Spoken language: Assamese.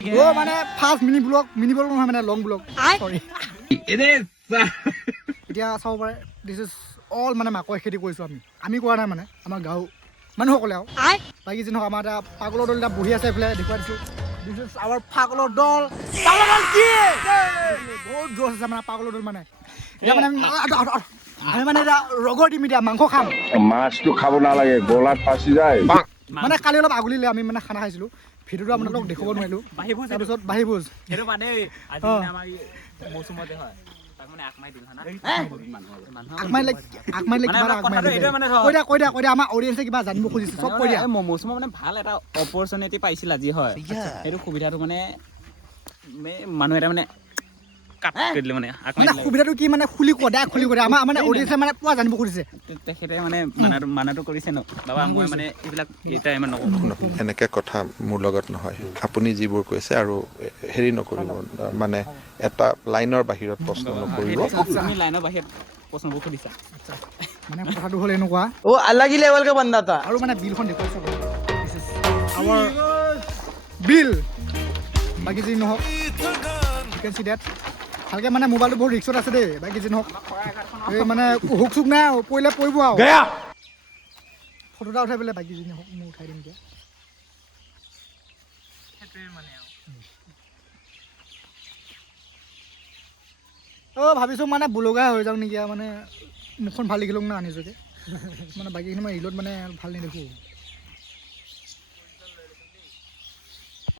মানে ফাৰ্ষ্ট মিনি ব্লগ নহয় মানে লং ব্লগ সৰি এতিয়া চাব পাৰে দিছ ইজ অল মানে মাকৈ খেতি কৰিছোঁ আমি কৰা নাই মানে আমাৰ গাঁও মানুহসকলে আৰু বাকী যি নহওক আমাৰ এটা পাগলৰ দল এটা বহি আছে এইফালে দেখুৱাই দিছোঁ দিছ ইজ আৱাৰ পাগলৰ দল বহুত জোচ আছে মানে পাগলৰ দল মানে এতিয়া মানে আমি মানে এতিয়া ৰগৰ দিম এতিয়া মাংস খাম মাছটো খাব নালাগে গলাত ফাঁচি যায় মানে কালি অলপ আগলিলে আমি মানে খানা খাইছিলোঁ ভিডিঅ'টো আপোনালোকক দেখুৱাব নোৱাৰিলোঁ তাৰপিছত বাঢ়ি ভোজ সেইটো মানে আজি মানে আমাৰ মৌচুমতে হয় তাক মানে আকমাই দিল না আকমাইলে কৈ দিয়া আমাৰ অডিয়েঞ্চে কিবা জানিব খুজিছে চব কৈ দিয়া মৌচুমত মানে ভাল এটা অপৰচুনিটি পাইছিল আজি হয় সেইটো সুবিধাটো মানে মানুহ এটা মানে কাট কৰি দিলে মানে সুবিধাটো কি মানে খুলি কোৱা আমাৰ মানে অডিয়েঞ্চে মানে পুৰা জানিব খুজিছে তেখেতে মানে মানাটো কৰিছে ন বাবা মই মানে এইবিলাক এতিয়া ইমান নকওঁ এনেকৈ কথা মোৰ লগত নহয় আপুনি যিবোৰ কৈছে আৰু হেৰি নকৰিব মানে এটা লাইনৰ বাহিৰত প্ৰশ্ন নকৰিব আমি লাইনৰ বাহিৰত প্ৰশ্নবোৰ সুধিছা মানে কথাটো হ'ল এনেকুৱা वो अलग ही लेवल का बंदा था আৰু মানে বিলখন দেখুৱাইছে আমাৰ বিল বাকী যি নহওক ইউ কেন চি ডেট ভালকে মানে মোবাইলটো বহুত ৰিক্সত আছে দেই বাকী যি নহওক এই মানে হুক চুক নাই পৰিলে পৰিব আৰু ফটো এটা উঠাই পেলাই বাকী যি নহওক মই উঠাই দিম এতিয়া ভাবিছোঁ মানে ব্লগাৰ হৈ যাওঁ নেকি মানে মুখখন ভাল দেখিলোঁ না আনিছোঁগৈ মানে বাকীখিনি মই ৰিলত মানে ভাল নেদেখোঁ